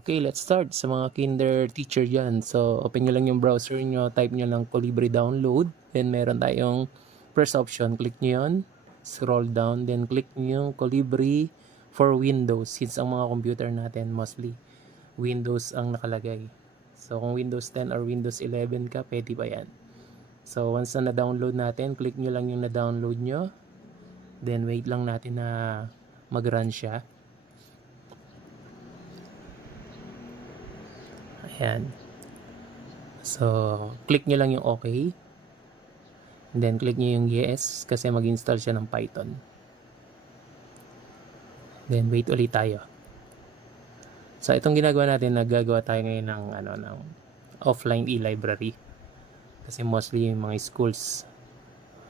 Okay, let's start sa mga kinder teacher dyan. So, open nyo lang yung browser nyo, type nyo lang Colibri download. Then, meron tayong first option. Click nyo yun. Scroll down. Then, click nyo yung Colibri for Windows. Since ang mga computer natin, mostly Windows ang nakalagay. So, kung Windows 10 or Windows 11 ka, pwede pa yan. So, once na na-download natin, click nyo lang yung na-download nyo. Then, wait lang natin na mag-run siya. Ayan. So, click nyo lang yung okay. And then, click nyo yung yes kasi mag-install siya ng Python. Then, wait ulit tayo. So, itong ginagawa natin, naggagawa tayo ngayon ng offline e-library. Kasi mostly yung mga schools,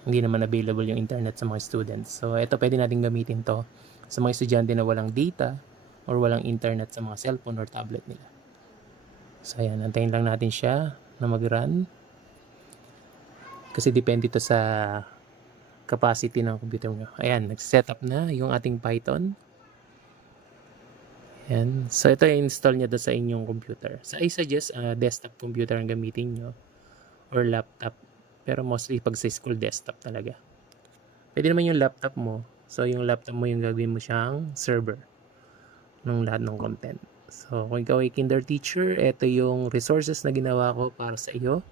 hindi naman available yung internet sa mga students. So, ito pwede natin gamitin to sa mga estudyante na walang data or walang internet sa mga cellphone or tablet nila. So, ayan, antayin lang natin siya na mag-run. Kasi depende to sa capacity ng computer mo. Ayan, nag-setup na yung ating Python. Ayan. So, ito i-install niya doon sa inyong computer. So, I suggest desktop computer ang gamitin nyo or laptop. Pero mostly pag sa school, desktop talaga. Pwede naman yung laptop mo. So, yung laptop mo yung gagawin mo siyang server ng lahat ng content. So, kung ikaw ay kinder teacher, ito yung resources na ginawa ko para sa iyo.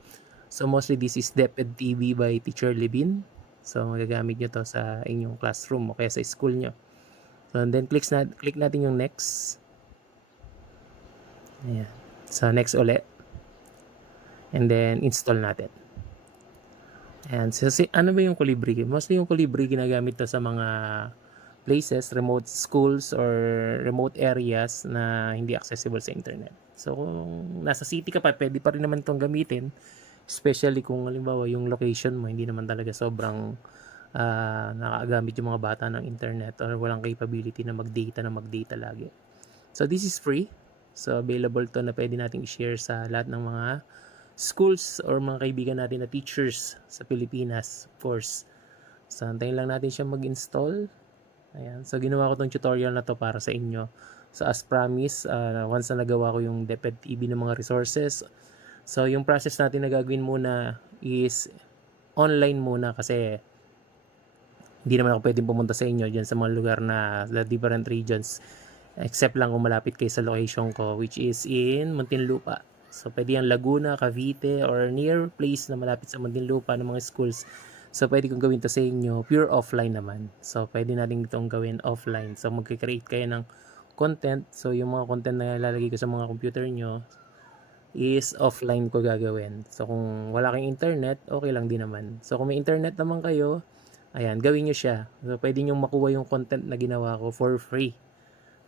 So, mostly this is DepEd TV by Teacher Levin. So, magagamit nyo to sa inyong classroom o kaya sa school nyo. So, and then click natin yung next. Ayan. So, next ulit. And then, install natin. Ayan. So, ano ba yung Colibri? Mostly yung Colibri ginagamit to sa mga places, remote schools or remote areas na hindi accessible sa internet. So, kung nasa city ka pa, pwede pa rin naman itong gamitin. Especially kung halimbawa yung location mo, hindi naman talaga sobrang nakagamit yung mga bata ng internet or walang capability na mag-data lagi. So, this is free. So, available to na pwede nating i-share sa lahat ng mga schools or mga kaibigan natin na teachers sa Pilipinas, of course. So, antayin lang natin siya mag-install. Ayan. So, ginawa ko tong tutorial na to para sa inyo. So, as promised, once na nagawa ko yung DepEd TV ng mga resources, so, yung process natin na gagawin muna is online muna kasi hindi naman ako pwedeng pumunta sa inyo dyan sa mga lugar na the different regions except lang kung malapit kayo sa location ko which is in Muntinlupa. So, pwede yan Laguna, Cavite, or near place na malapit sa Muntinlupa ng mga schools. So, pwede kong gawin to sa inyo. Pure offline naman. So, pwede natin itong gawin offline. So, mag-create kayo ng content. So, yung mga content na ilalagay ko sa mga computer nyo is offline ko gagawin. So, kung wala kayong internet, okay lang din naman. So, kung may internet naman kayo, ayan, gawin nyo siya. So, pwede nyo makuha yung content na ginawa ko for free.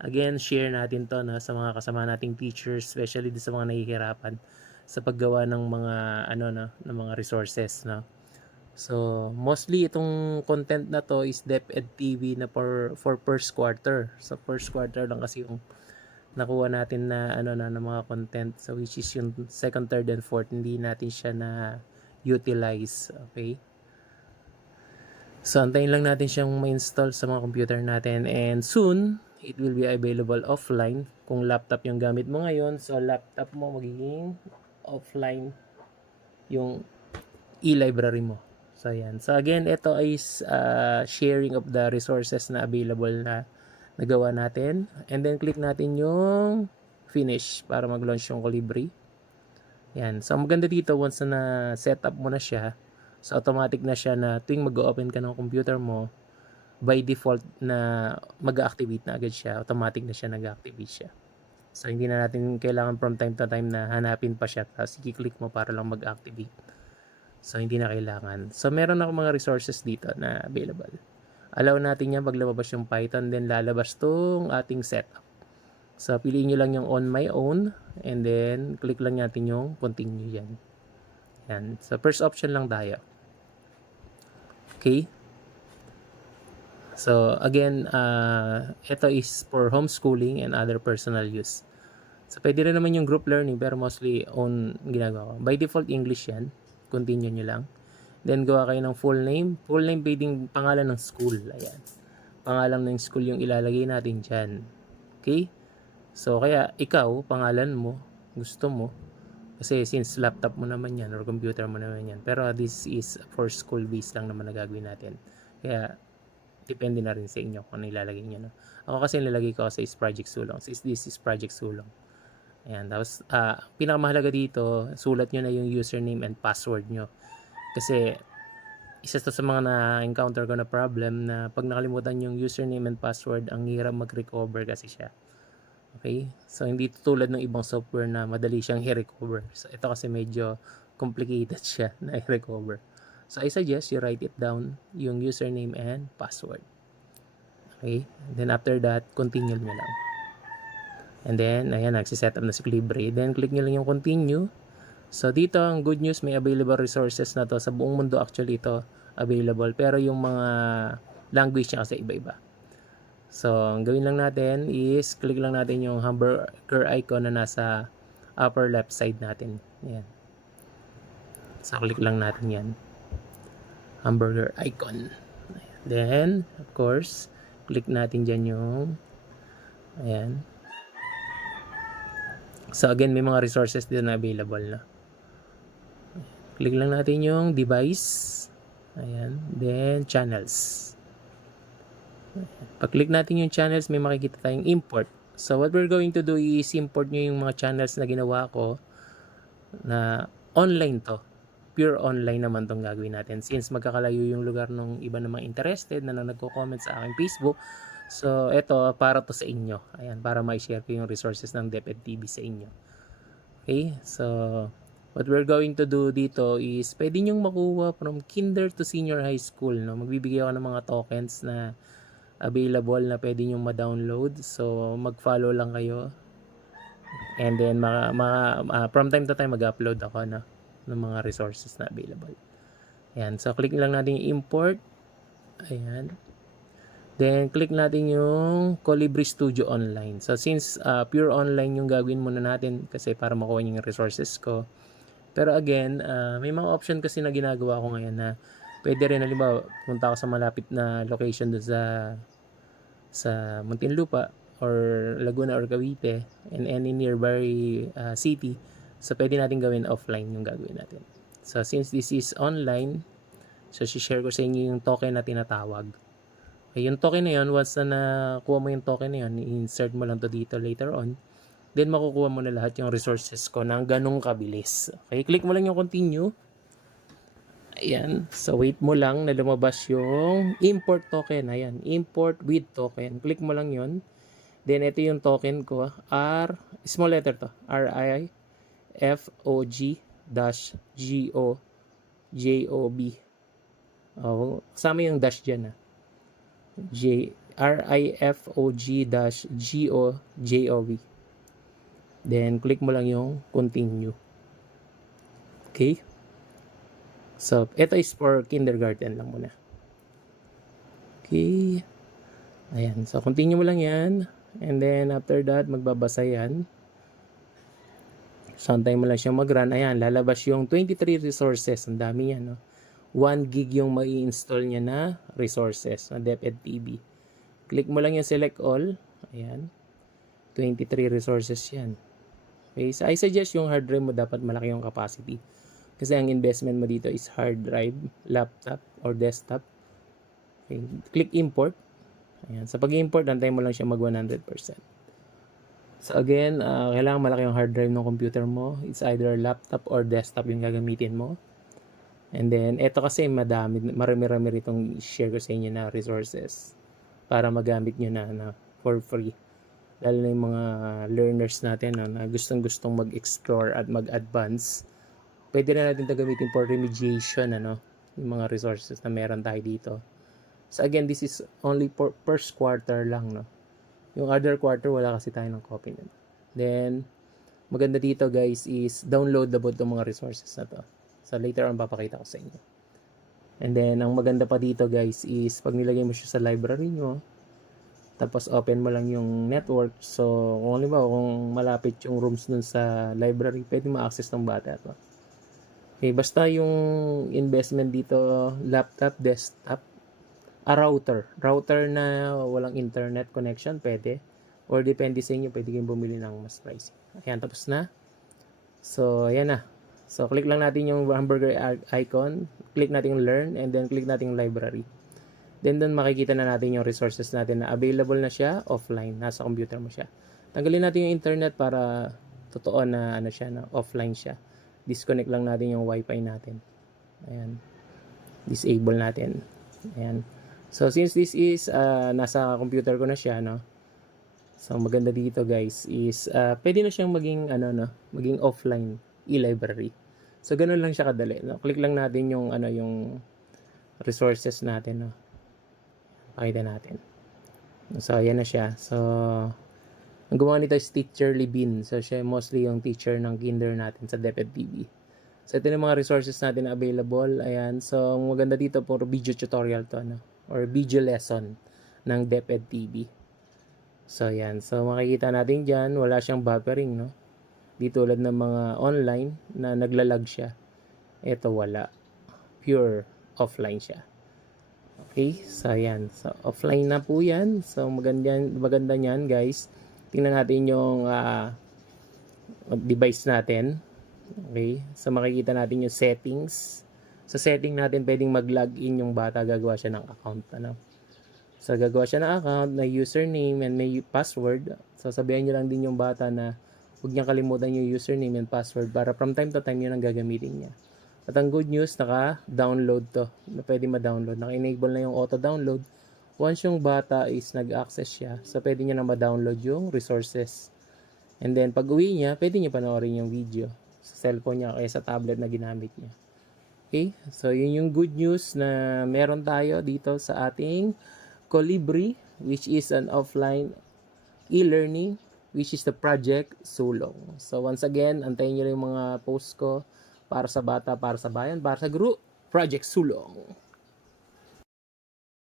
Again, share natin to sa mga kasama nating teachers, especially sa mga nahihirapan sa paggawa ng mga ng mga resources, no. So, mostly itong content na to is DepEd TV na for first quarter. So, first quarter lang kasi yung nakuha natin na ng mga content. So, which is yung second, third, and fourth, hindi natin siya na utilize. Okay? So, antayin lang natin siyang ma-install sa mga computer natin. And soon, it will be available offline. Kung laptop yung gamit mo ngayon, so laptop mo magiging offline yung e-library mo. So, yan. So, again, ito is sharing of the resources na available na nagawa natin. And then, click natin yung finish para mag-launch yung Colibri. Yan. So, ang maganda dito, once na set up mo na siya, so automatic na siya na tuwing mag-open ka ng computer mo, by default na mag-activate na agad siya. Automatic na siya nag-activate siya. So, hindi na natin kailangan from time to time na hanapin pa siya. Tapos, i-click mo para lang mag-activate. So, hindi na kailangan. So, meron ako mga resources dito na available. Allow natin yan pag lumabas yung Python, then lalabas tong ating setup. So, piliin nyo lang yung on my own, and then, click lang natin yung continue yan. Yan. So, first option lang tayo. Okay? So, again, ito is for homeschooling and other personal use. So, pwede rin naman yung group learning, pero mostly on ginagawa ko. By default, English yan. Continue nyo lang. Then, gawa kayo ng full name. Full name, pwedeng pangalan ng school. Ayan. Pangalan ng school yung ilalagay natin dyan. Okay? So, kaya ikaw, pangalan mo, gusto mo, kasi since laptop mo naman yan or computer mo naman yan. Pero this is for school base lang naman na gagawin natin. Kaya, depende na rin sa inyo kung ano ilalagay nyo. No? Ako kasi nilalagay ko kasi is Project Sulong. Since this is Project Sulong. Ayan. Tapos, pinakamahalaga dito, sulat nyo na yung username and password nyo. Kasi, isa to sa mga na-encounter ko na problem na pag nakalimutan yung username and password, ang hirap mag-recover kasi siya. Okay? So, hindi tulad ng ibang software na madali siyang i-recover. So, ito kasi medyo complicated siya na i-recover. So, I suggest you write it down, yung username and password. Okay? And then, after that, continue nyo lang. And then, ayan, nagsiset up na si Libre. Then, click nyo lang yung continue. So, dito, ang good news, may available resources na to. Sa buong mundo, actually, ito available. Pero yung mga language niya kasi iba-iba. So, ang gawin lang natin is, click lang natin yung hamburger icon na nasa upper left side natin. Ayan. So, click lang natin yan. Hamburger icon. Then, of course, click natin dyan yung, ayan. So, again, may mga resources dito na available na. Click lang natin yung device. Ayan. Then, channels. Pag-click natin yung channels, may makikita tayong import. So, what we're going to do is import nyo yung mga channels na ginawa ko na online to. Pure online naman tong gagawin natin. Since magkakalayo yung lugar ng iba na mga interested na nagko-comment sa aking Facebook. So, ito para to sa inyo. Ayan, para ma-share ko yung resources ng DepEd TV sa inyo. Okay? So, what we're going to do dito is pwede nyong makuha from kinder to senior high school. No? Magbibigay ako ng mga tokens na available na pwede nyong ma-download. So, mag-follow lang kayo. And then, from time to time, mag-upload ako ng mga resources na available. Ayan. So, click lang natin yung import. Ayan. Then, click natin yung Colibri Studio Online. So, since pure online yung gagawin muna natin kasi para makuha yung resources ko. Pero again, may mga option kasi na ginagawa ko ngayon na pwede rin, halimbawa, punta ako sa malapit na location doon sa Muntinlupa or Laguna or Cavite and any nearby city. So, pwede natin gawin offline yung gagawin natin. So, since this is online, so, share ko sa inyo yung token na tinatawag. Okay, yung token na yun, once na nakuha mo yung token na yun, insert mo lang to dito later on. Then, makukuha mo na lahat yung resources ko ng ganong kabilis. Okay, click mo lang yung continue. Ayan. So, wait mo lang na lumabas yung import token. Ayan. Import with token. Click mo lang yun. Then, ito yung token ko. Small letter to. RIFOG-GOJOB. Oh, kasama yung dash dyan. RIFOG-GOJOB. Then, click mo lang yung continue. Okay? So, ito is for kindergarten lang muna. Okay. Ayan. So, continue mo lang yan. And then, after that, magbabasa yan. So, antayin mo lang siyang mag-run. Ayan, lalabas yung 23 resources. Ang dami yan, no? 1 gig yung mai-install niya na resources na DepEd TV. Click mo lang yung select all. Ayan. 23 resources yan. Okay. So, I suggest yung hard drive mo dapat malaki yung capacity. Kasi ang investment mo dito is hard drive, laptop, or desktop. Okay. Click import. Ayan. Sa pag-import, antayin mo lang siya mag 100%. So again, kailangan malaki yung hard drive ng computer mo. It's either laptop or desktop yung gagamitin mo. And then, eto kasi marami-rami ritong share ko sa inyo na resources para magamit nyo na for free. Lalo na yung mga learners natin na gustong-gustong mag-explore at mag-advance. Pwede na natin ito gamitin for remediation, yung mga resources na meron tayo dito. So again, this is only for first quarter lang, no? Yung other quarter, wala kasi tayo ng copy nito. Then, maganda dito guys is downloadable itong mga resources na to. So later on, papakita ko sa inyo. And then, ang maganda pa dito guys is pag nilagay mo siya sa library nyo, tapos open mo lang yung network. So, kung malapit yung rooms dun sa library, pwede ma-access ng bata to. Okay, basta yung investment dito, laptop, desktop, router na walang internet connection, pwede. Or depende sa inyo, pwede kayong bumili ng mas pricey. Ayan, tapos na. So, ayan na. So, click lang natin yung hamburger icon. Click natin yung learn and then click natin yung library. Then, doon makikita na natin yung resources natin na available na siya offline. Nasa computer mo siya. Tanggalin natin yung internet para totoo na siya, na offline siya. Disconnect lang natin yung wifi natin. Ayan. Disable natin. Ayan. So, since this is nasa computer ko na siya, no? So, maganda dito guys is pwede na siyang maging maging offline e-library. So, ganun lang siya kadali. No? Click lang natin yung yung resources natin, no. Pakita natin. So, ayan na siya. So, ang gumawa nito is Teacher Libin. So, siya mostly yung teacher ng kinder natin sa DepEd TV. So, ito yung mga resources natin na available. Ayan. So, ang maganda dito puro video tutorial to, no? Or video lesson ng DepEd TV. So, yan. So, makikita natin dyan, wala siyang buffering, no? Di tulad ng mga online na naglalag siya. Ito, wala. Pure offline siya. Okay? So, yan. So, offline na po yan. So, maganda niyan, guys. Tingnan natin yung device natin. Okay? So, makikita natin yung settings. Sa setting natin, pwedeng mag-login yung bata. Gagawa siya ng account, ano? So, gagawa siya ng account, na username, and may password. So, sabihan nyo lang din yung bata na huwag niyang kalimutan yung username and password para from time to time yun ang gagamitin niya. At ang good news, naka-download to. Na pwede ma-download. Naka-enable na yung auto-download. Once yung bata is nag-access siya, so pwede niya na ma-download yung resources. And then, pag uwi niya, pwede niya panoorin yung video sa cellphone niya kaya sa tablet na ginamit niya. Okay? So, yun yung good news na meron tayo dito sa ating Kolibri, which is an offline e-learning, which is the Project Sulong. So once again, antayin nyo lang yung mga post ko para sa bata, para sa bayan, para sa group, Project Sulong.